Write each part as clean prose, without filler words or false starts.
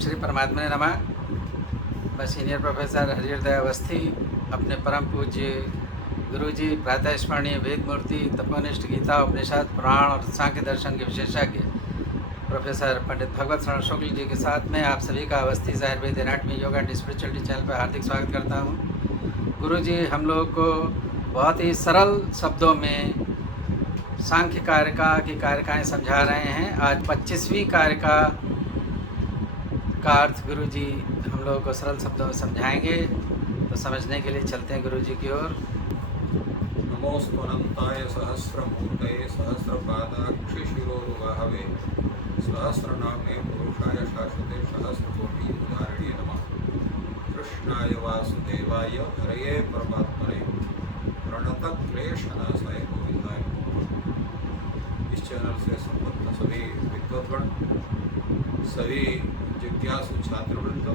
श्री परमात्मा ने नमः। मैं सीनियर प्रोफेसर हरिहरदयाल अवस्थी अपने परम पूज्य गुरुजी प्रातः स्मरणीय वेद मूर्ति तपोनिष्ठ गीता उपनिषद पुराण और सांख्य दर्शन के विशेषज्ञ प्रोफेसर पंडित भगवत शरण शुक्ल जी के साथ में आप सभी का Awasthi Ayurveda anatomy yoga and spirituality channel पर हार्दिक स्वागत करता हूँ। गुरुजी हम लोग को बहुत ही सरल शब्दों में सांख्य कारिका की कारिकाएँ समझा रहे हैं। आज 25वीं कारिका का अर्थ गुरुजी हम लोगों को सरल शब्दों में समझाएंगे, तो समझने के लिए चलते हैं गुरुजी की ओर। नमोस्तुनंताय सहस्रमूर्तये सहस्रपादाक्षि शिरोरुबाहवे सहस्रनामे पुरुषाय शाश्वते सहस्रकोटि उदाहरणे नमः। कृष्णाय वासुदेवाय हरये परमात्मने प्रणतक्लेशनाशाय गोविंदाय नमः। इस चैनल से संबद्ध सभी विद्वद्गण, सभी जिज्ञासु छात्रवृंद,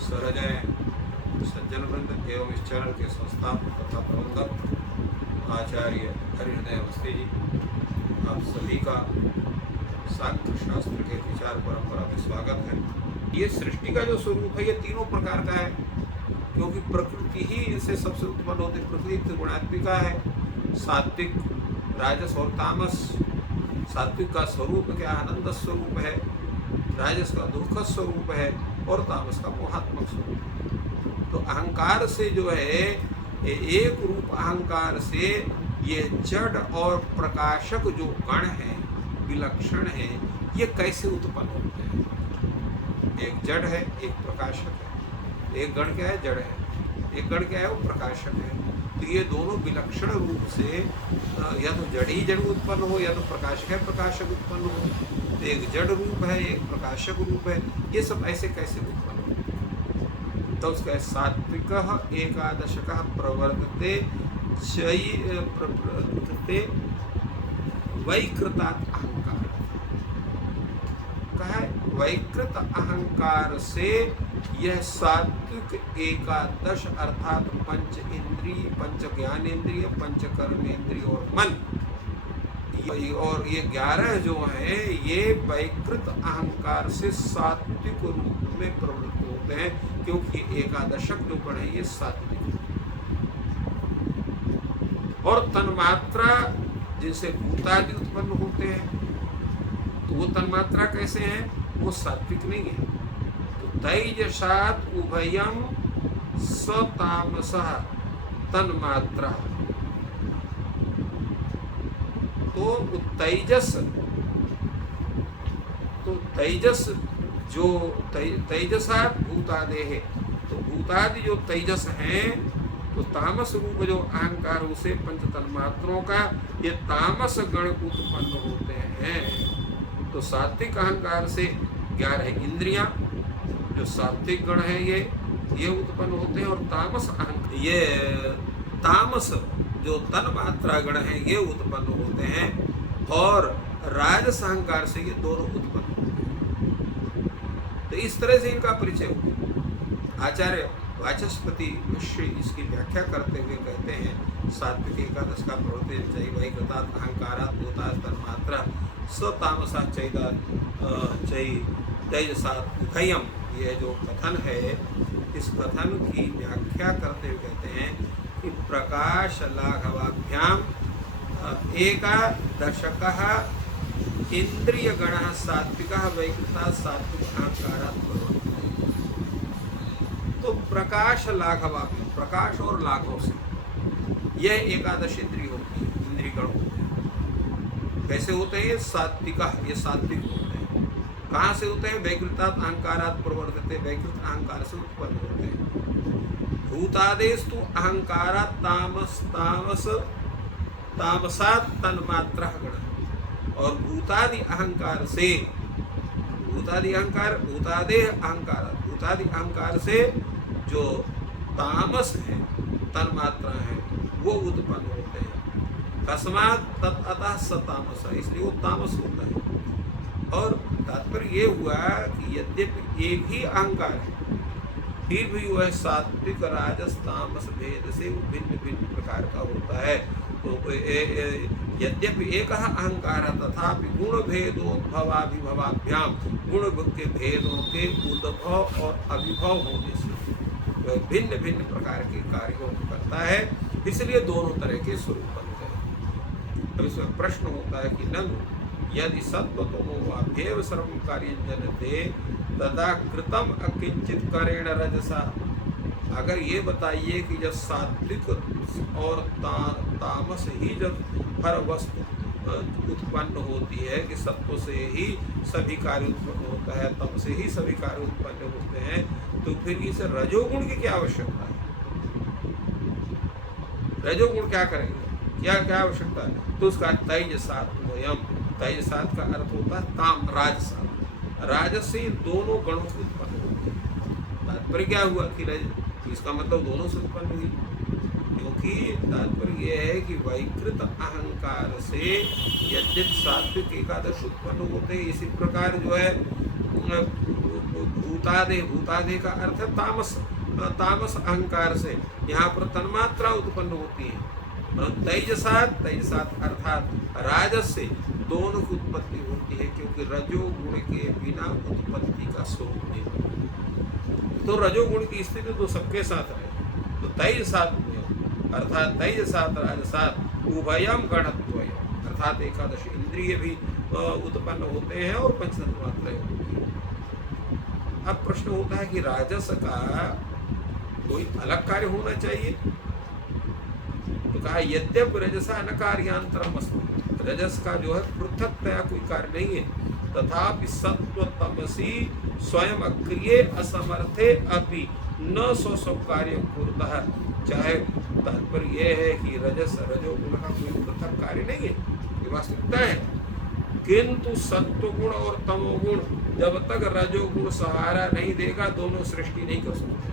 सहृदय सज्जन वृंद एवं इस चैनल के संस्थापक तथा प्रबंधक आचार्य हरिहरदयाल अवस्थी जी, आप सभी का सांख्य शास्त्र के विचार परंपरा में स्वागत है। ये सृष्टि का जो स्वरूप है ये तीनों प्रकार का है, क्योंकि प्रकृति ही इनसे सबसे उत्पन्न होती है। प्रकृति त्रिगुणात्मिका है, सात्विक, राजस और तामस। सात्विक का स्वरूप क्या आनंद स्वरूप है, राजस का दुख स्वरूप है और तामस का मोहात्मक स्वरूप। तो अहंकार से जो है एक रूप अहंकार से ये जड़ और प्रकाशक जो गण है, विलक्षण है, ये कैसे उत्पन्न होते हैं। एक जड़ है, एक प्रकाशक है। एक गण क्या है? जड़ है। एक गण क्या है? वो प्रकाशक है। तो ये दोनों विलक्षण रूप से या तो जड़ ही जड़ उत्पन्न हो या तो प्रकाशक है प्रकाशक उत्पन्न हो। तो एक जड़ रूप है, एक प्रकाशक रूप है। ये सब ऐसे कैसे उत्पन्न हो? तो उसका सात्विक एकादशक प्रवर्तते प्रवर्तते वैकृतात् अहंकार। कहा है वैकृत अहंकार से यह सात्विक एकादश अर्थात पंच इंद्रिय, पंच ज्ञानेन्द्रिय, पंच कर्मेंद्रिय और मन, और ये 11 जो है ये वैकृत अहंकार से सात्विक रूप में प्रवृत्त होते हैं, क्योंकि एकादशक जो गण है ये सात्विक। और तन्मात्रा जिनसे भूतादि उत्पन्न होते हैं, तो वो तन्मात्रा कैसे हैं? वो सात्विक नहीं है। तो तैजसात् उभयम सतामसः तन्मात्रा। तो तेजस जो तेजसा भूतादे है, तो भूतादि जो तेजस हैं, तो तामस रूप जो अहंकार उसे पंच तन्मात्रों का ये तामस गण उत्पन्न होते हैं। तो सात्विक अहंकार से 11 इंद्रियां जो सात्विक गण है ये उत्पन्न होते हैं, और तामस अहंकार ये तामस जो तन्मात्रा गण है ये उत्पन्न होते हैं, और राजस अहंकार से ये दोनों उत्पन्न होते हैं। तो इस तरह से इनका परिचय हुआ। आचार्य वाचस्पति मिश्र इसकी व्याख्या करते हुए कहते हैं सात्विक एकादश का प्रवर्तते वैकृतात् अहंकारात् भूतात् तन्मात्रा सतामसा तेजसात् उभयम। ये जो कथन है, इस कथन की व्याख्या करते हुए कहते हैं कि प्रकाश लाघवाभ्याम एकादशकः इंद्रिय गणः सात्विकः वैकृतात् सात्विक अहंकारात् प्रवर्तते। तो प्रकाश लाघवाभ्याम, प्रकाश और लाघव से यह एकादश इंद्रिय होती है, इंद्रिय गण होते हैं। कैसे होते हैं? सात्विक, ये सात्विक होते हैं। कहाँ से होते हैं? वैकृतात् अहंकारात् प्रवर्तते, वैकृत अहंकार से उत्पन्न होते हैं। भूतादेस्तु अहंकारात् तामसात् तन्मात्रा गण। और भूतादि अहंकार से, भूतादि अहंकार से जो तामस है, तन्मात्रा है, वो उत्पन्न होते हैं। तस्मात् ततः सतामस, इसलिए वो तामस होता है। और तात्पर्य ये हुआ कि यद्यपि एक ही अहंकार है, फिर भी वह सात्विक राजस तामस भेद से भिन्न भिन्न प्रकार का होता है। तो यद्यपि एक अहंकार तथापि गुण भेदोद्भवाभिभवाभ्याम, गुण के भेदों के उद्भव और अभिभव होने से वह भिन्न भिन्न प्रकार के कार्यों को करता है, इसलिए दोनों तरह के स्वरूप बन गए। अब इसमें प्रश्न होता है कि ननु यदि सत्वतमो वाभ्येव सर्वं कार्यं जनते तदा कृतम अकिंचित करेण रजसा। अगर ये बताइए कि जब सात्विक और तामस ही जब हर वस्तु उत्पन्न होती है, कि सत्व से ही सभी कार्य उत्पन्न होता है, तम से ही सभी कार्य उत्पन्न होते हैं, तो फिर इस रजोगुण की क्या आवश्यकता है? रजोगुण क्या करेंगे, क्या क्या आवश्यकता है? तो उसका तैजसात्मयम, तैजसात का अर्थ होता है ताम राजसात, राजस से दोनों गणों से उत्पन्न होते हैं। तात्पर्य क्या हुआ कि इसका मतलब दोनों से उत्पन्न हुई, क्योंकि तात्पर्य यह है कि वैकृत अहंकार से यद्यप सात्विक एकादश उत्पन्न होते हैं, इसी प्रकार जो है भूतादे का अर्थ है तामस, तामस अहंकार से यहाँ पर तन्मात्रा उत्पन्न होती है। तैजसात अर्थात राजस से दोनों की उत्पत्ति होती है, क्योंकि रजोगुण के बिना उत्पत्ति का स्वरूप नहीं। तो रजोगुण की स्थिति तो सबके साथ है, तो तैजसात अर्थात तैजसात राजसात उभयम गणत्वय, अर्थात एकादश इंद्रिय भी उत्पन्न होते हैं और पंचतन्मात्राएं होती हैं। अब प्रश्न होता है कि राजस का कोई अलग कार्य होना चाहिए, तो कहा यद्यप रजसा न कार्यांतरम अस्ति, रजस का जो है पृथकतया कोई कार्य नहीं है, तथापि सत्व तमसी स्वयं अक्रिय असमर्थे अपि न स्व कार्य कुर्तः। चाहे तात्पर्य यह है कि रजोगुण का कोई पृथक कार्य नहीं है, ये वास्तविकता है, किंतु सत्वगुण और तमोगुण जब तक रजोगुण सहारा नहीं देगा, दोनों सृष्टि नहीं कर सकते।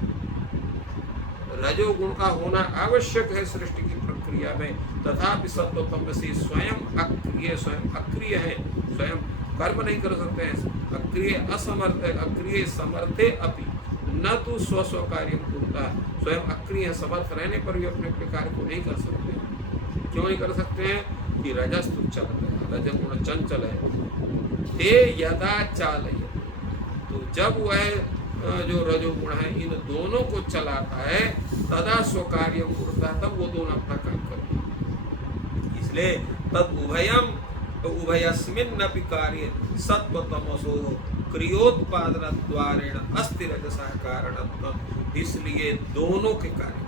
रजोगुण का होना आवश्यक है सृष्टि की प्रक्रिया में, तथापि सत्व तमसी स्वयं अक्रिय है, स्वयं कर्म नहीं कर सकते हैं, अक्रिय समर्थे अपि न तो स्व कार्य पूर्ता, स्वयं अक्रिय समर्थ रहने पर भी अपने अपने कार्य को नहीं कर सकते। क्यों नहीं कर सकते हैं? कि रजस तो चल है, रजगुण चंचल है। ते यदा चालय, तो जब वह जो रजोगुण है इन दोनों को चलाता है, तदा स्व कार्य पूर्ता, तब वो दोनों अपना काम करते हैं। इसलिए तब उभयस्मिन्नपि कार्ये सत्व तमसो क्रियोत्पादन द्वारेण अस्ति रजसा कारणत्वम्, इसलिए दोनों के कार्य,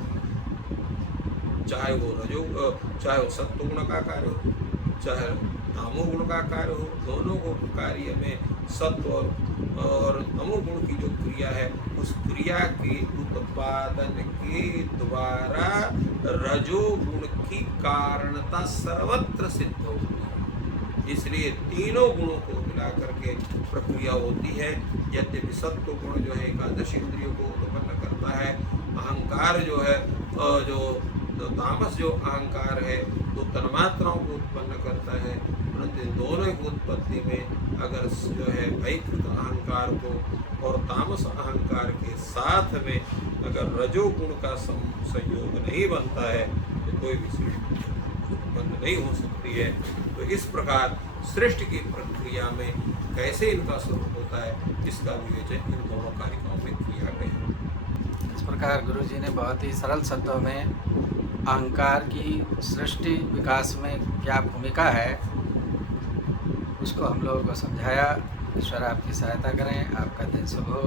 चाहे वो सत्व गुण का कार्य हो, चाहे तमो गुण का कार्य हो, दोनों को कार्य में सत्व और तमो गुण की जो क्रिया है, उस क्रिया के उत्पादन के द्वारा रजोगुण की कारणता सर्वत्र सिद्ध होती है। इसलिए तीनों गुणों को मिला करके प्रक्रिया होती है। यद्यपि सत्व गुण जो है एकादश इंद्रियों को उत्पन्न करता है, अहंकार जो है जो तामस जो अहंकार है वो तन्मात्राओं को उत्पन्न करता है, परंतु इन दोनों की उत्पत्ति में अगर जो है वैकृत अहंकार को और तामस अहंकार के साथ में अगर रजोगुण का संयोग नहीं बनता है, तो कोई भी सृष्टि उत्पन्न नहीं हो सकती है। तो इस प्रकार सृष्टि की प्रक्रिया में कैसे इनका स्वरूप होता है, इसका विवेचन इन दोनों कारिकाओं में किया गया। इस प्रकार गुरुजी ने बहुत ही सरल शब्दों में अहंकार की सृष्टि विकास में क्या भूमिका है उसको हम लोगों को समझाया। ईश्वर आपकी सहायता करें। आपका दिन शुभ हो।